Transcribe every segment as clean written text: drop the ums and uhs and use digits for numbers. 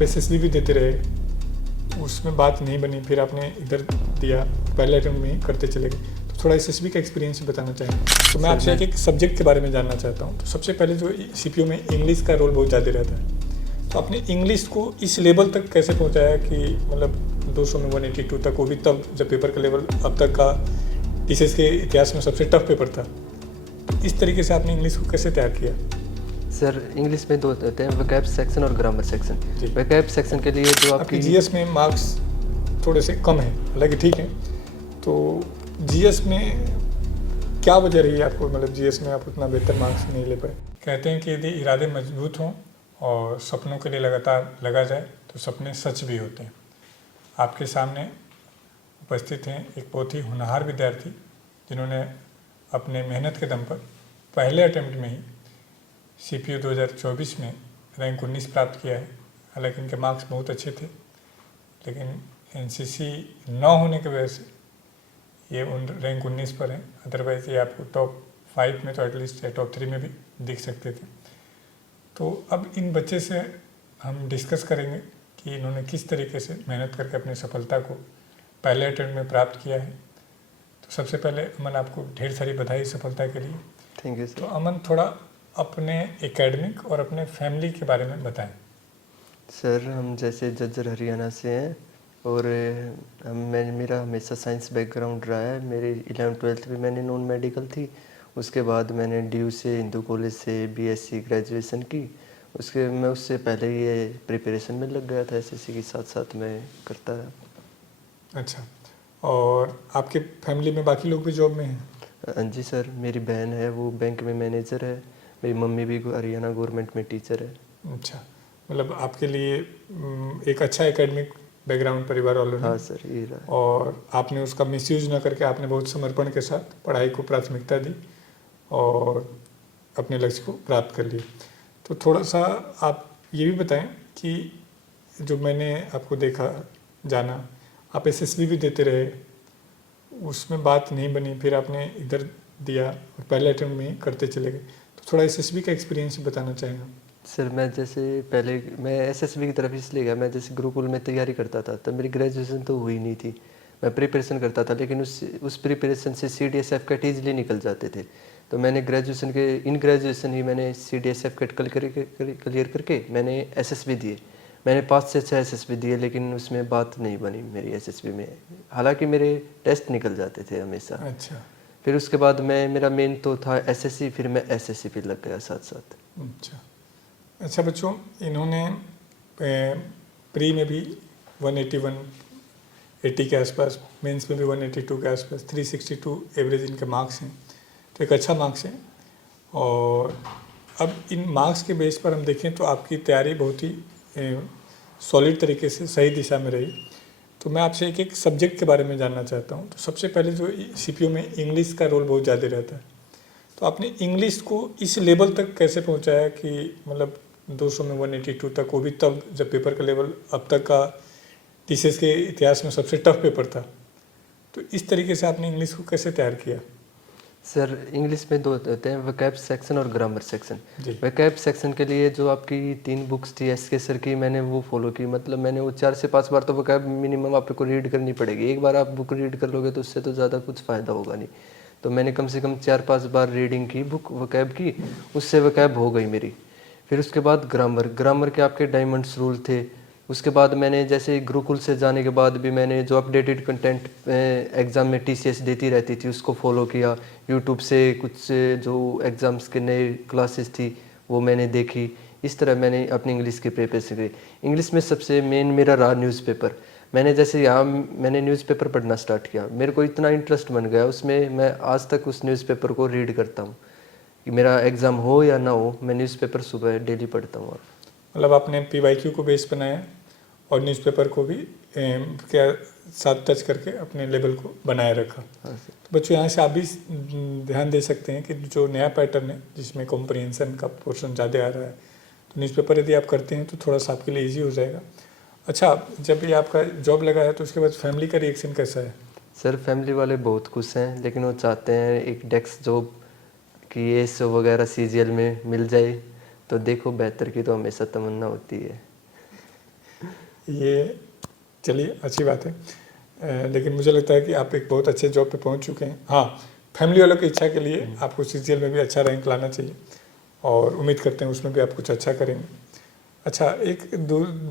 आप एसएसबी भी देते रहे, उसमें बात नहीं बनी, फिर आपने इधर दिया, पहले अटेम्प्ट में ही करते चले गए। तो थोड़ा एसएसबी का एक्सपीरियंस बताना चाहेंगे। तो मैं आपसे एक सब्जेक्ट के बारे में जानना चाहता हूँ। तो सबसे पहले जो सीपीयू में इंग्लिश का रोल बहुत ज़्यादा रहता है, तो आपने इंग्लिश को इस लेवल तक कैसे पहुँचाया कि मतलब 200 में 182 तक, वो भी तब जब पेपर का लेवल अब तक का टीसीएस के इतिहास में सबसे टफ पेपर था। इस तरीके से आपने इंग्लिश को कैसे तैयार किया? सर इंग्लिश में दो होते हैं, वोकैब सेक्शन और ग्रामर सेक्शन। वोकैब सेक्शन के लिए जो आपकी जीएस में मार्क्स थोड़े से कम है, हालांकि ठीक है, तो जीएस में क्या वजह रही है आपको, मतलब जीएस में आप उतना बेहतर मार्क्स नहीं ले पाए? कहते हैं कि यदि इरादे मजबूत हों और सपनों के लिए लगातार लगा जाए तो सपने सच भी होते हैं। आपके सामने उपस्थित हैं एक बहुत ही होनहार विद्यार्थी जिन्होंने अपने मेहनत के दम पर पहले अटेम्प्ट में ही सीपीयू 2024 में रैंक 19 प्राप्त किया है। हालांकि इनके मार्क्स बहुत अच्छे थे, लेकिन एनसीसी न होने की वजह से ये रैंक 19 पर हैं। अदरवाइज ये आपको टॉप 5 में तो एटलीस्ट टॉप 3 में भी दिख सकते थे। तो अब इन बच्चे से हम डिस्कस करेंगे कि इन्होंने किस तरीके से मेहनत करके अपनी सफलता को पहले अटेम्प्ट में प्राप्त किया है। तो सबसे पहले अमन, आपको ढेर सारी बधाई सफलता के लिए। Thank you sir. तो अमन, थोड़ा अपने एकेडमिक और अपने फैमिली के बारे में बताएं। सर हम जैसे जज्जर हरियाणा से हैं और मेरा हमेशा साइंस बैकग्राउंड रहा है। मेरी 11th-12th भी मैंने नॉन मेडिकल थी। उसके बाद मैंने ड्यू से हिंदू कॉलेज से बीएससी ग्रेजुएशन की। उससे पहले ये प्रिपरेशन में लग गया था, एसएससी के साथ साथ मैं करता है। अच्छा, और आपके फैमिली में बाकी लोग भी जॉब में हैं? जी सर, मेरी बहन है वो बैंक में मैनेजर है। मेरी मम्मी भी हरियाणा गवर्नमेंट में टीचर है। अच्छा, मतलब आपके लिए एक अच्छा एकेडमिक बैकग्राउंड परिवार वालों ने। हाँ सर, ये रहा। और आपने उसका मिसयूज न करके आपने बहुत समर्पण के साथ पढ़ाई को प्राथमिकता दी और अपने लक्ष्य को प्राप्त कर लिया। तो थोड़ा सा आप ये भी बताएं कि जो मैंने आपको देखा जाना, आप एसएसबी भी देते रहे, उसमें बात नहीं बनी, फिर आपने इधर दिया और पहले अटेम्प्ट में ही करते चले गए। तो थोड़ा एसएसबी का एक्सपीरियंस बताना चाहेंगे? सर मैं जैसे पहले मैं एसएसबी की तरफ इसलिए गया, मैं जैसे गुरुकुल में तैयारी करता था तब मेरी ग्रेजुएशन तो हुई नहीं थी। मैं प्रिपरेशन करता था, लेकिन उस प्रिपरेशन से सीडीएसएफ कैट ईजिली निकल जाते थे। तो मैंने ग्रेजुएशन ही मैंने सीडीएसएफ कैट क्लियर करके मैंने एसएसबी दिए। मैंने 5 से 6 एसएसबी दिए, लेकिन उसमें बात नहीं बनी मेरी एसएसबी में। हालांकि मेरे टेस्ट निकल जाते थे हमेशा। अच्छा फिर उसके बाद मेरा मेन तो था एसएससी, फिर मैं एसएससी पे लग गया साथ साथ। अच्छा बच्चों, इन्होंने प्री में भी 181 80 के आसपास, मेंस में भी 182 के आसपास, 362 एवरेज इनके मार्क्स हैं। तो एक अच्छा मार्क्स है। और अब इन मार्क्स के बेस पर हम देखें तो आपकी तैयारी बहुत ही सॉलिड तरीके से सही दिशा में रही। तो मैं आपसे एक सब्जेक्ट के बारे में जानना चाहता हूँ। तो सबसे पहले जो सीपीयू में इंग्लिश का रोल बहुत ज़्यादा रहता है, तो आपने इंग्लिश को इस लेवल तक कैसे पहुँचाया कि मतलब 200 में 182 तक, वो भी तब जब पेपर का लेवल अब तक का टीसीएस के इतिहास में सबसे टफ पेपर था। तो इस तरीके से आपने इंग्लिश को कैसे तैयार किया? सर इंग्लिश में दो होते हैं, वोकैब सेक्शन और ग्रामर सेक्शन। जी। वोकैब सेक्शन के लिए जो आपकी 3 बुक्स थी एसके सर की, मैंने वो फॉलो की। मतलब मैंने वो 4 से 5 बार तो वोकैब मिनिमम आपको रीड करनी पड़ेगी। एक बार आप बुक रीड कर लोगे तो उससे तो ज़्यादा कुछ फ़ायदा होगा नहीं। तो मैंने कम से कम 4-5 बार रीडिंग की बुक वोकैब की, उससे वोकैब हो गई मेरी। फिर उसके बाद ग्रामर के आपके डायमंड्स रूल थे। उसके बाद मैंने जैसे गुरुकुल से जाने के बाद भी मैंने जो अपडेटेड कंटेंट एग्ज़ाम में टीसीएस देती रहती थी उसको फॉलो किया। यूट्यूब से कुछ जो एग्ज़ाम्स के नए क्लासेस थी वो मैंने देखी। इस तरह मैंने अपनी इंग्लिश की प्रिपरेशन करी। इंग्लिश में सबसे मेन मेरा रहा न्यूज़पेपर। मैंने जैसे यहाँ मैंने न्यूज़पेपर पढ़ना स्टार्ट किया, मेरे को इतना इंटरेस्ट बन गया उसमें, मैं आज तक उस न्यूज़पेपर को रीड करता हूँ कि मेरा एग्ज़ाम हो या ना हो, मैं न्यूज़पेपर सुबह डेली पढ़ता हूँ। मतलब आपने पीवाईक्यू को बेस बनाया और न्यूज़पेपर को भी क्या साथ टच करके अपने लेवल को बनाए रखा। हाँ तो बच्चों, यहाँ से आप भी ध्यान दे सकते हैं कि जो नया पैटर्न है जिसमें कॉम्प्रिहेंशन का पोर्शन ज़्यादा आ रहा है, तो न्यूज़पेपर यदि आप करते हैं तो थोड़ा सा आपके लिए ईजी हो जाएगा। अच्छा, जब ये आपका जॉब लगा है तो उसके बाद फैमिली का रिएक्शन कैसा है? सर फैमिली वाले बहुत खुश हैं, लेकिन वो चाहते हैं एक डेस्क जॉब कि ये सब वगैरह सीजीएल में मिल जाए। तो देखो, बेहतर की तो हमेशा तमन्ना होती है। ये चलिए अच्छी बात है। लेकिन मुझे लगता है कि आप एक बहुत अच्छे जॉब पे पहुंच चुके हैं। हाँ, फैमिली वालों की इच्छा के लिए आपको सीजीएल में भी अच्छा रैंक लाना चाहिए और उम्मीद करते हैं उसमें भी आप कुछ अच्छा करेंगे। अच्छा, एक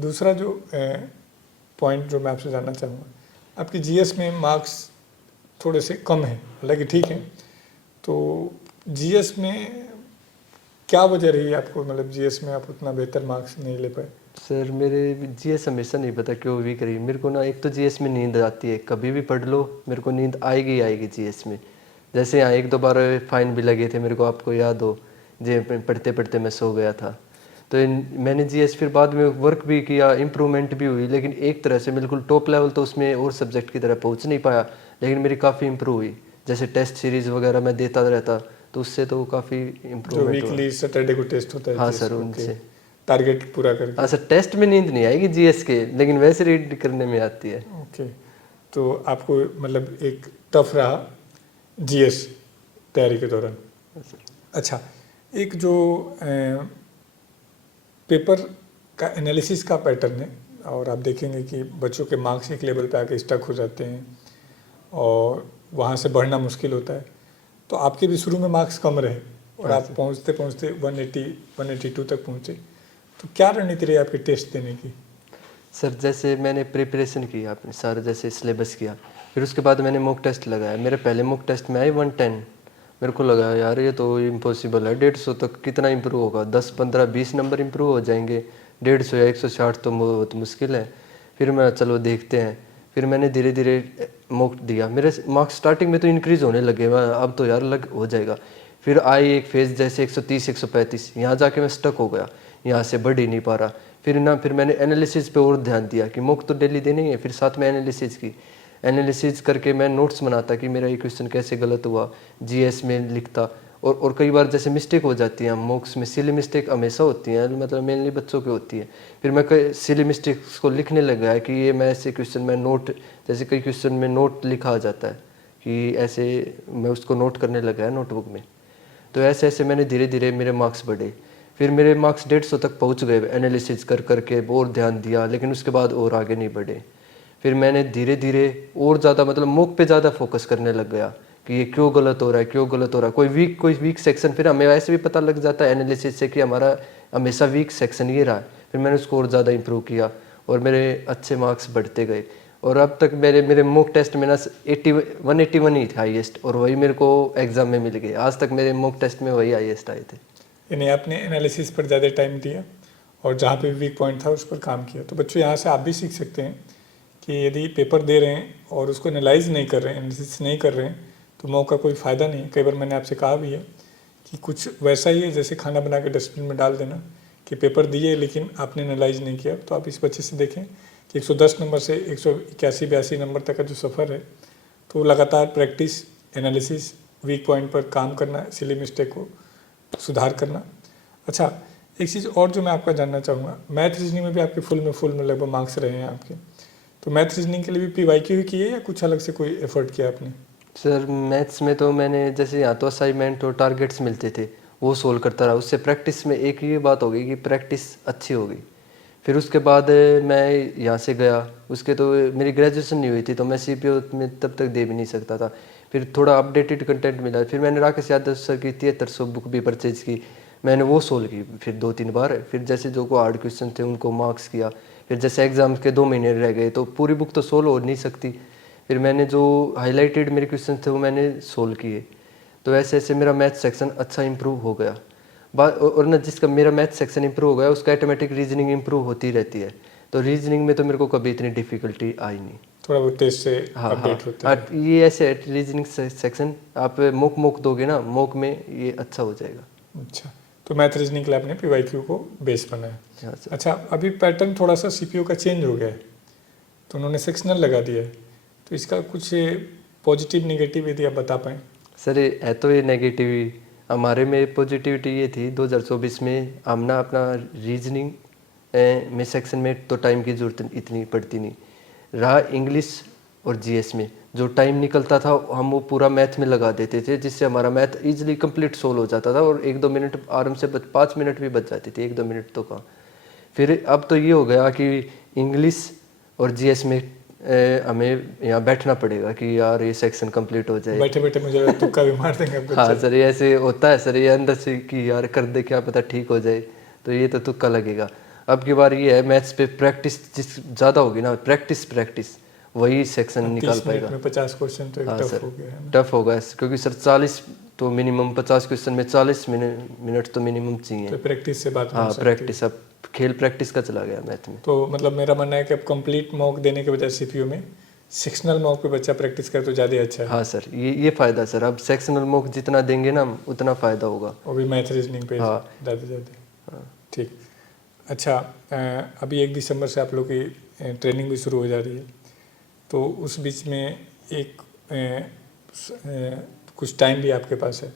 दूसरा जो पॉइंट जो मैं आपसे जानना चाहूँगा, आपकी जीएस में मार्क्स थोड़े से कम हैं, हालांकि ठीक है। तो जीएस में क्या वजह रही आपको, मतलब जीएस में आप उतना बेहतर मार्क्स नहीं ले पाए? सर मेरे जीएस हमेशा नहीं पता क्यों वीक रही। मेरे को ना एक तो जीएस में नींद आती है, कभी भी पढ़ लो मेरे को नींद आएगी ही आएगी जीएस में। जैसे यहाँ एक दो बार फाइन भी लगे थे मेरे को, आपको याद हो, जे पढ़ते पढ़ते मैं सो गया था। तो मैंने जीएस फिर बाद में वर्क भी किया, इम्प्रूवमेंट भी हुई, लेकिन एक तरह से बिल्कुल टॉप लेवल तो उसमें और सब्जेक्ट की तरह पहुँच नहीं पाया, लेकिन मेरी काफ़ी इम्प्रूव हुई। जैसे टेस्ट सीरीज़ वगैरह मैं देता रहता तो उससे तो काफ़ी जो इम्प्रूवमेंट हुआ। वीकली सैटरडे को टेस्ट होता है? हाँ GS सर, को, उनसे टारगेट पूरा करके। हाँ सर, टेस्ट में नींद नहीं आएगी जीएस के, लेकिन वैसे रीड करने में आती है। ओके, तो आपको मतलब एक टफ रहा जीएस तैयारी के दौरान। अच्छा, एक जो पेपर का एनालिसिस का पैटर्न है, और आप देखेंगे कि बच्चों के मार्क्स एक लेवल पे आके स्टक हो जाते हैं और वहाँ से बढ़ना मुश्किल होता है। तो आपके भी शुरू में मार्क्स कम रहे और आप पहुँचते पहुँचते 182 तक पहुँचे। तो क्या रणनीति रही आपके टेस्ट देने की? सर जैसे मैंने प्रिपरेशन की आपने सारा, जैसे सिलेबस किया, फिर उसके बाद मैंने मॉक टेस्ट लगाया। मेरे पहले मॉक टेस्ट में आई 110। मेरे को लगा यार ये तो इम्पॉसिबल है, 150 तक कितना इम्प्रूव होगा, 10 15 20 नंबर इम्प्रूव हो जाएंगे, 150 या 160 तो बहुत मुश्किल है। फिर मैं चलो देखते हैं। फिर मैंने धीरे धीरे मॉक दिया, मेरे मार्क्स स्टार्टिंग में तो इंक्रीज़ होने लगे, अब तो यार लग हो जाएगा। फिर आई एक फेज़ जैसे 130 135, यहाँ जाके मैं स्टक हो गया, यहाँ से बढ़ ही नहीं पा रहा। फिर मैंने एनालिसिस पे और ध्यान दिया कि मॉक तो डेली देने ही है, फिर साथ में एनालिसिस की। एनालिसिस करके मैं नोट्स बनाता कि मेरा ये क्वेश्चन कैसे गलत हुआ, जीएस में लिखता। और कई बार जैसे मिस्टेक हो जाती है मॉक्स में, सिली मिस्टेक हमेशा होती है, मतलब मेनली बच्चों की होती है। फिर मैं कई सिली मिस्टेक्स को लिखने लग गया कि ये मैं ऐसे क्वेश्चन में नोट, जैसे कई क्वेश्चन में नोट लिखा आ जाता है कि ऐसे, मैं उसको नोट करने लगा है नोटबुक में। तो ऐसे ऐसे मैंने धीरे धीरे मेरे मार्क्स बढ़े। फिर मेरे मार्क्स 150 तक पहुंच गए एनालिसिस कर करके, और ध्यान दिया, लेकिन उसके बाद और आगे नहीं बढ़े। फिर मैंने धीरे धीरे और ज़्यादा मतलब मॉक पे ज़्यादा फोकस करने लग गया कि ये क्यों गलत हो रहा है, क्यों गलत हो रहा है, कोई वीक सेक्शन। फिर हमें वैसे भी पता लग जाता है एनालिसिस से कि हमारा हमेशा वीक सेक्शन ये रहा है। फिर मैंने उसको और ज़्यादा इंप्रूव किया और मेरे अच्छे मार्क्स बढ़ते गए। और अब तक मेरे मॉक टेस्ट में ना 181 ही थे हाईएस्ट, और वही मेरे को एग्ज़ाम में मिल गए। आज तक मेरे मॉक टेस्ट में वही हाईएस्ट आए थे। यानी आपने एनालिसिस पर ज़्यादा टाइम दिया और जहाँ पे वीक पॉइंट था उस पर काम किया। तो बच्चों, यहाँ से आप भी सीख सकते हैं कि यदि पेपर दे रहे हैं और उसको एनालाइज नहीं कर रहे हैं, एनालिसिस नहीं कर रहे हैं, तो मौका कोई फ़ायदा नहीं है। कई बार मैंने आपसे कहा भी है कि कुछ वैसा ही है जैसे खाना बना के डस्टबिन में डाल देना, कि पेपर दिए लेकिन आपने एनालाइज नहीं किया। तो आप इस बच्चे से देखें कि 110 नंबर से 181-82 नंबर तक का जो सफ़र है, तो लगातार प्रैक्टिस, एनालिसिस, वीक पॉइंट पर काम करना, सिली मिस्टेक को सुधार करना। अच्छा, एक चीज़ और जो मैं आपका जानना चाहूँगा, मैथ रीजनिंग में भी आपके फुल में लगभग मार्क्स रहे हैं आपके। तो मैथ रीजनिंग के लिए भी PYQ ही किए या कुछ अलग से कोई एफर्ट किया आपने? सर मैथ्स में तो मैंने जैसे यहाँ तो असाइनमेंट और टारगेट्स मिलते थे, वो सोल्व करता रहा। उससे प्रैक्टिस में एक ये बात हो गई कि प्रैक्टिस अच्छी हो गई। फिर उसके बाद मैं यहाँ से गया, उसके तो मेरी ग्रेजुएशन नहीं हुई थी, तो मैं CPO में तब तक दे भी नहीं सकता था। फिर थोड़ा अपडेटेड कंटेंट मिला, फिर मैंने राकेश यादव सर की 7300 बुक भी परचेज की, मैंने वो सोल्व की फिर 2-3 बार। फिर जैसे जो को हार्ड क्वेश्चन थे उनको मार्क्स किया। फिर जैसे एग्ज़ाम के 2 महीने रह गए तो पूरी बुक तो सोल्व हो नहीं सकती, फिर मैंने जो हाईलाइटेड मेरे क्वेश्चन थे वो मैंने सोल्व किए। तो ऐसे ऐसे मेरा मैथ सेक्शन अच्छा इंप्रूव हो गया। और ना जिसका मेरा मैथ सेक्शन इंप्रूव हो गया उसका ऑटोमेटिक रीजनिंग इंप्रूव होती रहती है। तो रीजनिंग में तो मेरे को कभी इतनी डिफिकल्टी आई नहीं। थोड़ा बहुत टेस्ट से हाँ अपडेट होता है। ये ऐसे है रीजनिंग सेक्शन, आप मॉक दोगे ना, मॉक में ये अच्छा हो जाएगा। अच्छा, तो मैथ रीजनिंग के लिए आपने PYQ को बेस बनाया। हाँ सर। अच्छा, अभी पैटर्न थोड़ा सा CPO का चेंज हो गया है, तो उन्होंने सेक्शनल लगा दिया है। तो इसका कुछ पॉजिटिव नेगेटिव यदि आप बता पाएँ? सर है तो ये नेगेटिव, हमारे में पॉजिटिविटी ये थी 2024 में हम ना अपना रीजनिंग में सेक्शन में तो टाइम की ज़रूरत इतनी पड़ती नहीं रहा। इंग्लिश और GS में जो टाइम निकलता था हम वो पूरा मैथ में लगा देते थे, जिससे हमारा मैथ इजीली कंप्लीट सोल्व हो जाता था और 1-2 मिनट आराम से 5 मिनट भी बच जाती थी, 1-2 मिनट तो कहाँ। फिर अब तो ये हो गया कि इंग्लिश और जीएस में हमें यहाँ बैठना पड़ेगा कि यार ये सेक्शन कंप्लीट हो जाए। बैठे बैठे मुझे तुक्का भी मार देंगे आपको। हाँ सर, ये ऐसे होता है सर, ये अंदर से कि यार कर दे क्या पता ठीक हो जाए, तो ये तो तुक्का लगेगा। अब की बार ये है मैथ्स पे प्रैक्टिस जिस ज़्यादा होगी ना, प्रैक्टिस वही सेक्शन निकाल 30 पाएगा। मिनट में 50 क्वेश्चन तो एक हाँ टफ सर, हो गया है ना। टफ होगा क्योंकि सर 40 तो मिनिमम 50 क्वेश्चन में 40 मिनट तो मिनिमम चाहिए। तो प्रैक्टिस से बात हो हाँ सकती है। प्रैक्टिस, अब खेल प्रैक्टिस का चला गया मैथ में। तो मतलब मेरा मानना है कि अब कंप्लीट मॉक देने के बजाय सीपीयू में सेक्शनल मॉक पे बच्चा प्रैक्टिस करे तो ज़्यादा अच्छा है। हाँ सर, ये फ़ायदा सर, अब सेक्शनल मॉक जितना देंगे ना उतना फ़ायदा होगा। और भी मैथ रीजनिंग पे हाँ। ज़्यादा। ठीक। अच्छा, अभी 1 दिसंबर से आप लोग की ट्रेनिंग भी शुरू हो जा रही है, तो उस बीच में एक कुछ टाइम भी आपके पास है,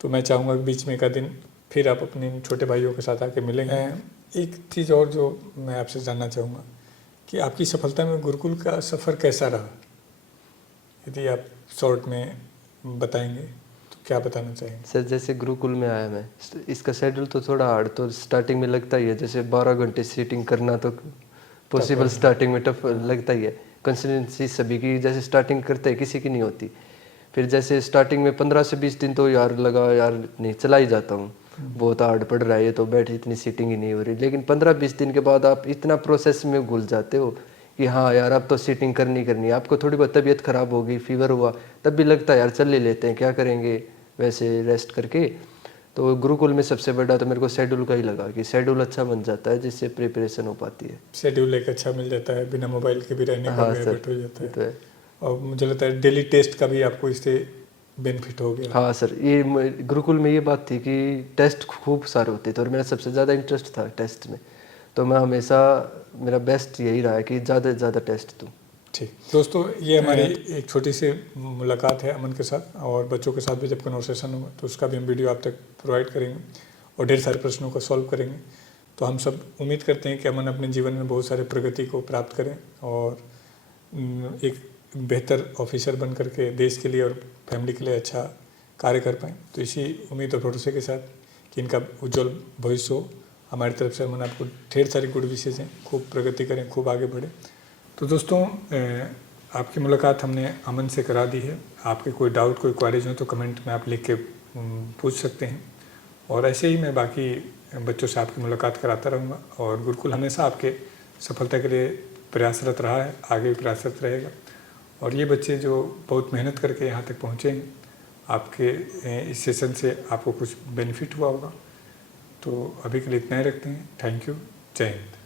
तो मैं चाहूँगा कि बीच में एक दिन फिर आप अपने छोटे भाइयों के साथ आके मिलेंगे। एक चीज़ और जो मैं आपसे जानना चाहूँगा कि आपकी सफलता में गुरुकुल का सफ़र कैसा रहा, यदि आप शॉर्ट में बताएंगे तो क्या बताना चाहेंगे? सर जैसे गुरुकुल में आया मैं, इसका शेड्यूल तो थोड़ा हार्ड तो स्टार्टिंग में लगता ही है, जैसे 12 घंटे सीटिंग करना तो पॉसिबल स्टार्टिंग में टफ लगता ही है। कंसिस्टेंसी सभी की जैसे स्टार्टिंग करते हैं किसी की नहीं होती। फिर जैसे स्टार्टिंग में 15 से 20 दिन तो यार लगा यार नहीं चला ही जाता हूँ, बहुत हार्ड पड़ रहा है ये तो, बैठ इतनी सीटिंग ही नहीं हो रही। लेकिन 15-20 दिन के बाद आप इतना प्रोसेस में घुल जाते हो कि हाँ यार अब तो सीटिंग करनी है। आपको थोड़ी बहुत तबीयत ख़राब होगी, फीवर हुआ, तब भी लगता है यार चल ले लेते हैं, क्या करेंगे वैसे रेस्ट करके। तो गुरुकुल में सबसे बड़ा तो मेरे को शेड्यूल का ही लगा कि शेड्यूल अच्छा बन जाता है जिससे प्रिपरेशन हो पाती है। शेड्यूल एक अच्छा मिल जाता है, बिना मोबाइल के भी रहने का हाँ भी सर, हैबिट हो जाता ये है। तो है। और मुझे लगता है डेली टेस्ट का भी आपको इससे बेनिफिट हो गया। हाँ सर, ये गुरुकुल में ये बात थी कि टेस्ट खूब सारे होते थे और मेरा सबसे ज़्यादा इंटरेस्ट था टेस्ट में, तो मैं हमेशा मेरा बेस्ट यही रहा है कि ज़्यादा से ज़्यादा टेस्ट दूँ। ठीक दोस्तों, ये हमारी एक छोटी सी मुलाकात है अमन के साथ, और बच्चों के साथ भी जब कन्वर्सेशन होगा तो उसका भी हम वीडियो आप तक प्रोवाइड करेंगे और ढेर सारे प्रश्नों को सॉल्व करेंगे। तो हम सब उम्मीद करते हैं कि अमन अपने जीवन में बहुत सारे प्रगति को प्राप्त करें और एक बेहतर ऑफिसर बन करके देश के लिए और फैमिली के लिए अच्छा कार्य कर पाएँ। तो इसी उम्मीद और भरोसे के साथ कि इनका उज्जवल भविष्य हो, हमारी तरफ से अमन आपको ढेर सारी गुड विशेष हैं, खूब प्रगति करें, खूब आगे बढ़ें। तो दोस्तों, आपकी मुलाकात हमने अमन से करा दी है। आपके कोई डाउट, कोई क्वेरीज हो तो कमेंट में आप लिख के पूछ सकते हैं, और ऐसे ही मैं बाकी बच्चों से आपकी मुलाकात कराता रहूँगा। और गुरुकुल हमेशा आपके सफलता के लिए प्रयासरत रहा है, आगे भी प्रयासरत रहेगा। और ये बच्चे जो बहुत मेहनत करके यहाँ तक पहुँचे हैं, आपके इस सेशन से आपको कुछ बेनिफिट हुआ होगा। तो अभी के लिए इतना ही रखते हैं। Thank you. जय हिंद।